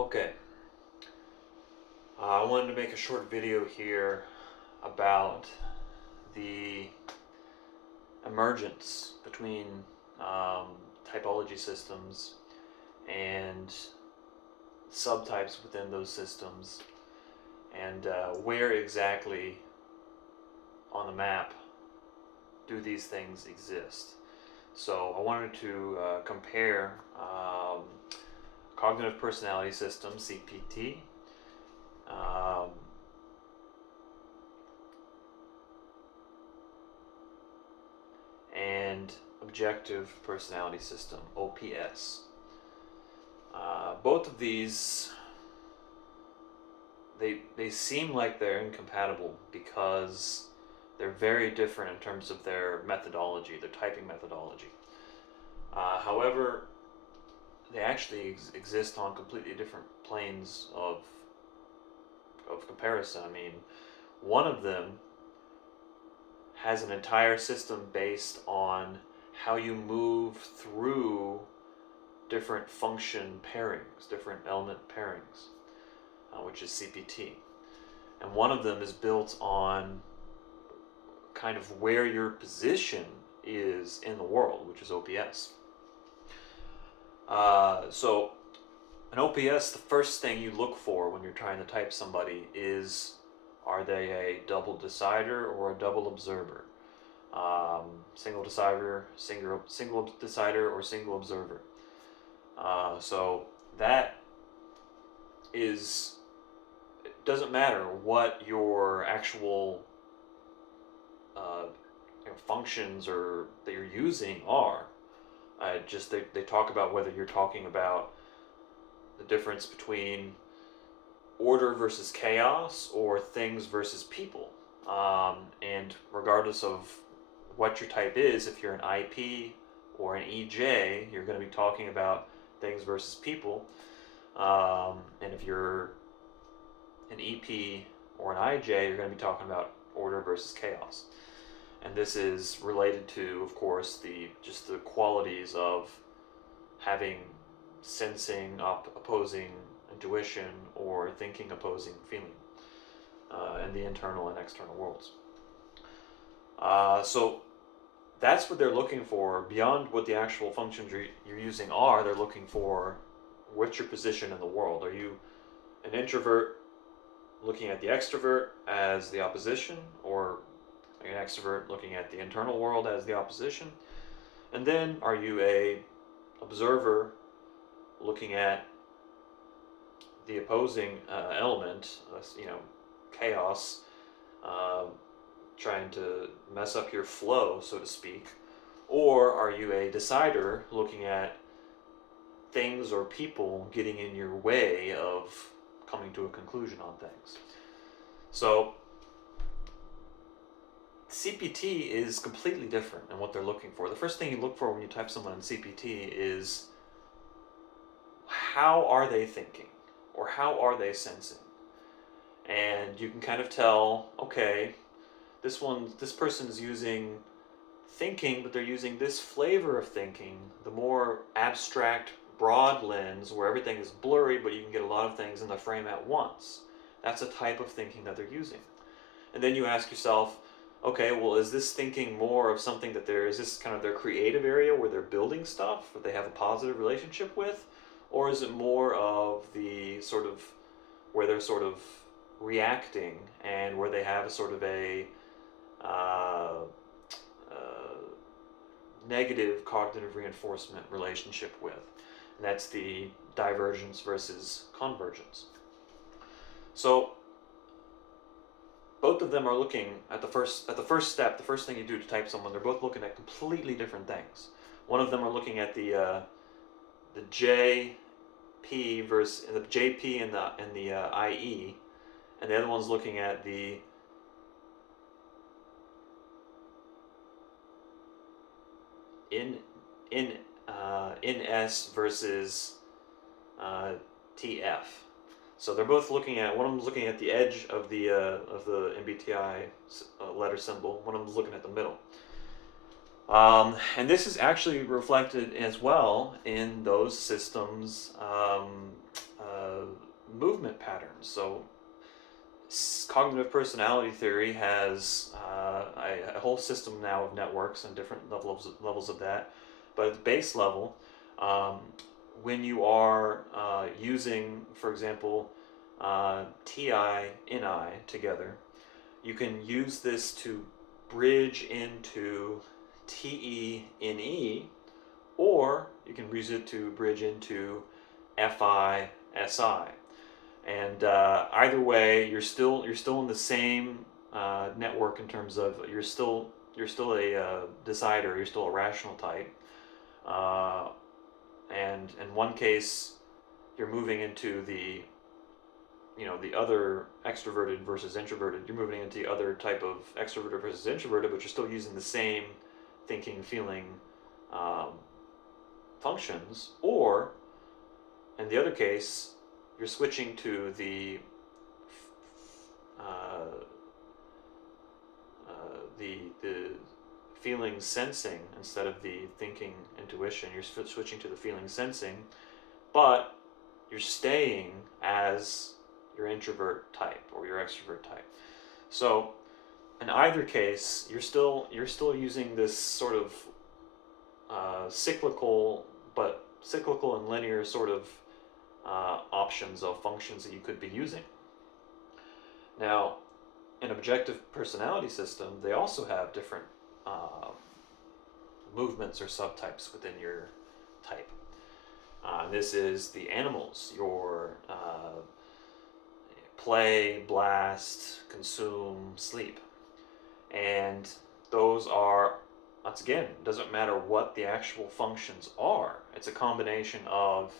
Okay, I wanted to make a short video here about the emergence between um, typology systems and subtypes within those systems, and where exactly on the map do these things exist. So I wanted to compare cognitive personality system, CPT, um, and objective personality system, OPS. Both of these, they seem like they're incompatible because they're very different in terms of their methodology, their typing methodology. However, they actually exist on completely different planes of comparison. I mean, one of them has an entire system based on how you move through different function pairings, different element pairings, which is CPT. And one of them is built on kind of where your position is in the world, which is OPS. So an OPS, the first thing you look for when you're trying to type somebody is, are they a double decider or a double observer? Single decider, single decider, or single observer. So that is, it doesn't matter what your actual functions or that you're using are. Just they talk about whether you're talking about the difference between order versus chaos or things versus people. And regardless of what your type is, if you're an IP or an EJ, you're going to be talking about things versus people. And if you're an EP or an IJ, you're going to be talking about order versus chaos. And this is related to, of course, the qualities of having sensing opposing intuition or thinking opposing feeling, and the internal and external worlds. So that's what they're looking for. Beyond what the actual functions you're using are, they're looking for what's your position in the world. Are you an introvert looking at the extrovert as the opposition, or are you an extrovert looking at the internal world as the opposition? And then are you a observer looking at the opposing element, chaos, trying to mess up your flow, so to speak? Or are you a decider looking at things or people getting in your way of coming to a conclusion on things? So CPT is completely different in what they're looking for. The first thing you look for when you type someone in CPT is, how are they thinking, or how are they sensing? And you can kind of tell, okay, this person's using thinking, but they're using this flavor of thinking, the more abstract, broad lens where everything is blurry, but you can get a lot of things in the frame at once. That's a type of thinking that they're using. And then you ask yourself, okay, well, is this thinking more of something that is this kind of their creative area where they're building stuff that they have a positive relationship with? Or is it more of the sort of where they're sort of reacting and where they have a sort of a negative cognitive reinforcement relationship with? And that's the divergence versus convergence. So both of them are looking at the first step, the first thing you do to type someone. They're both looking at completely different things. One of them are looking at the JP versus the JP and the IE, and the other one's looking at the NS versus TF. So they're both looking at, one of them's looking at the edge of the MBTI letter symbol. One of them's looking at the middle. And this is actually reflected as well in those systems' movement patterns. So, cognitive personality theory has a whole system now of networks and different levels of that. But at the base level, um, when you are using, for example, TI, NI together, you can use this to bridge into TE, or you can use it to bridge into FI, SI. And either way, you're still in the same network in terms of you're still a decider, you're still a rational type, uh, and in one case, you're moving into the other extroverted versus introverted. You're moving into the other type of extroverted versus introverted, but you're still using the same thinking, feeling um, functions. Or in the other case, you're switching to uh, the feeling sensing instead of the thinking intuition. You're switching to the feeling sensing, but you're staying as your introvert type or your extrovert type. So in either case, you're still using this sort of cyclical and linear sort of options of functions that you could be using. Now, in objective personality system, they also have different movements or subtypes within your type. This is the animals, your play, blast, consume, sleep. And those are, once again, it doesn't matter what the actual functions are. It's a combination of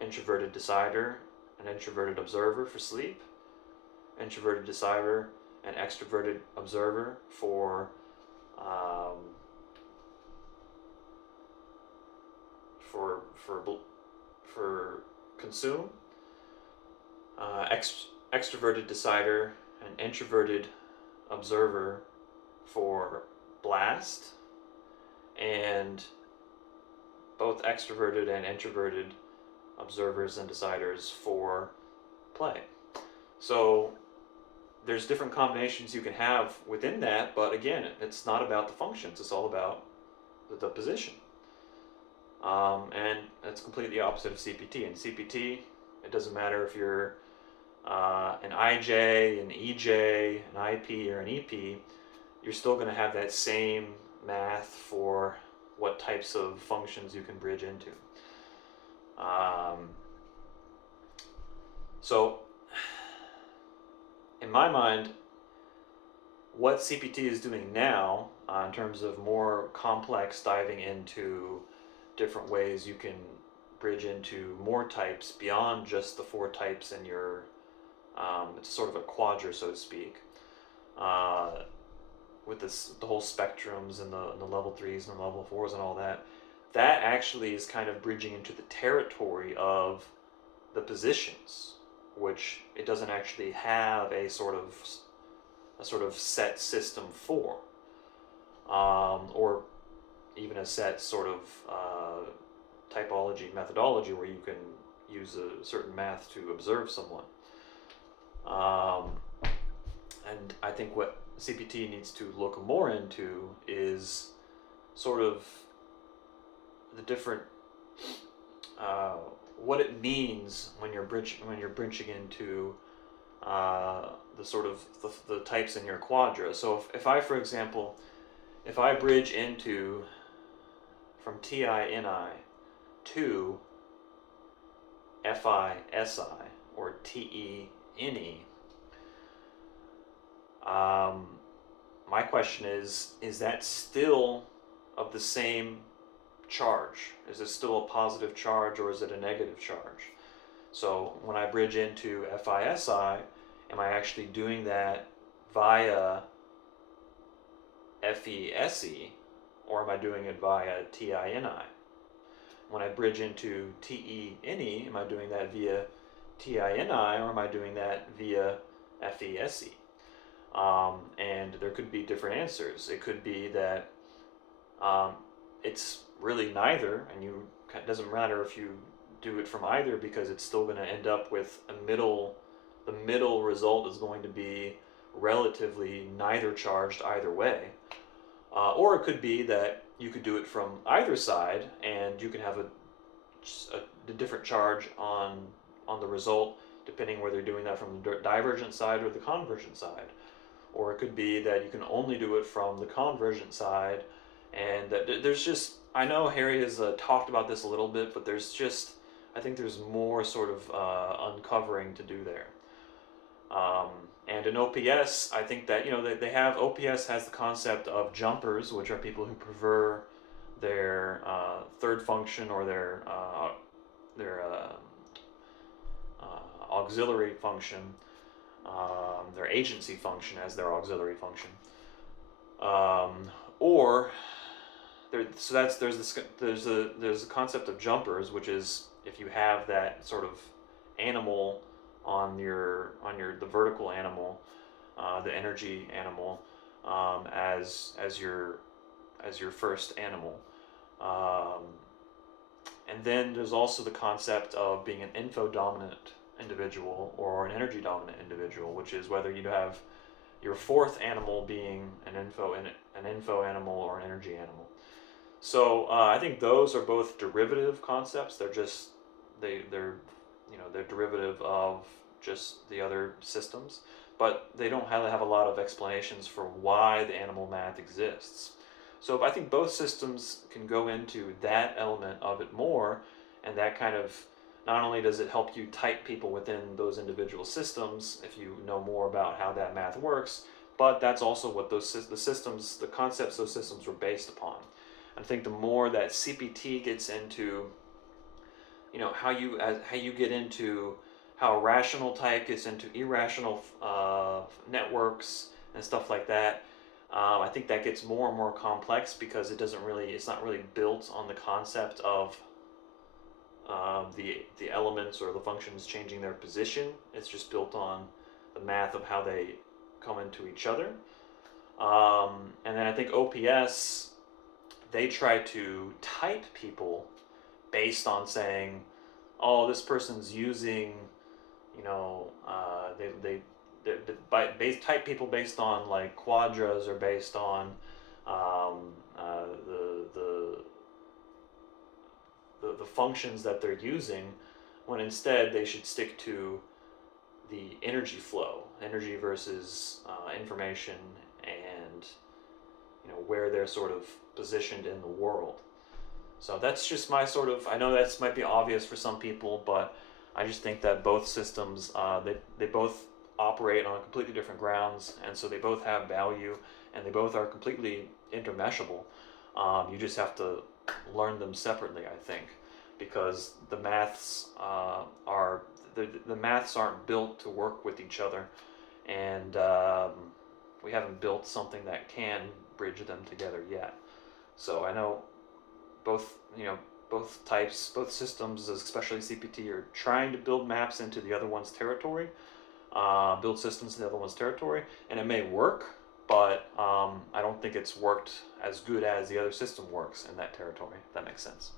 introverted decider, an introverted observer for sleep, introverted decider, and extroverted observer um, for for consume, extroverted decider, and introverted observer for blast, and both extroverted and introverted observers and deciders for play. So there's different combinations you can have within that, but again, it's not about the functions, it's all about the position. And that's completely opposite of CPT. In CPT, it doesn't matter if you're an IJ, an EJ, an IP, or an EP, you're still going to have that same math for what types of functions you can bridge into. So, in my mind, what CPT is doing now, in terms of more complex diving into different ways you can bridge into more types beyond just the four types in your, it's sort of a quadra, so to speak, with the whole spectrums and the level 3s and the level 4s and all that. That actually is kind of bridging into the territory of the positions, which it doesn't actually have a sort of set system for, or even a set sort of typology methodology where you can use a certain math to observe someone. And I think what CPT needs to look more into is sort of the different what it means when you're bridging into the sort of the types in your quadra. So if I, for example, if I bridge into from TI-NI to FI-SI or TE-NE, my question is that still of the same charge? Is it still a positive charge or is it a negative charge? So when I bridge into FI-SI, am I actually doing that via FE-SE, or am I doing it via TI-NI? When I bridge into TE-NE, am I doing that via TI-NI, or am I doing that via FE-SE? And there could be different answers. It could be that Um, it's really neither, and it doesn't matter if you do it from either, because it's still going to end up with a middle. The middle result is going to be relatively neither charged either way. Or it could be that you could do it from either side, and you can have a different charge on the result, depending whether you're doing that from the divergent side or the convergent side. Or it could be that you can only do it from the convergent side, and that there's just, I know Harry has talked about this a little bit, but I think there's more sort of uncovering to do there. Um, and in OPS, I think that they have OPS has the concept of jumpers, which are people who prefer their third function or their auxiliary function, their agency function as their auxiliary function, um, or so there's a concept of jumpers, which is if you have that sort of animal the vertical animal, the energy animal, as your first animal. Um, and then there's also the concept of being an info dominant individual or an energy dominant individual, which is whether you have your fourth animal being an info animal or an energy animal. So I think those are both derivative concepts. They're derivative of just the other systems, but they don't have a lot of explanations for why the animal math exists. So I think both systems can go into that element of it more, and that kind of, not only does it help you type people within those individual systems if you know more about how that math works, but that's also what the concepts those systems were based upon. I think the more that CPT gets into, how you get into how a rational type gets into irrational networks and stuff like that. I think that gets more and more complex because it's not really built on the concept of the elements or the functions changing their position. It's just built on the math of how they come into each other. And then I think OPS, they try to type people based on saying, oh, this person's using, type people based on like quadras or based on um, uh, the, the the functions that they're using, when instead they should stick to the energy flow, energy versus information, and where they're sort of positioned in the world. So that's just my sort of. I know that might be obvious for some people, but I just think that both systems they both operate on completely different grounds, and so they both have value, and they both are completely intermeshable. You just have to learn them separately, I think, because the maths the maths aren't built to work with each other, and we haven't built something that can bridge them together yet. So I know both both systems, especially CPT, are trying to build maps into the other one's territory, build systems in the other one's territory, and it may work, but I don't think it's worked as good as the other system works in that territory, if that makes sense.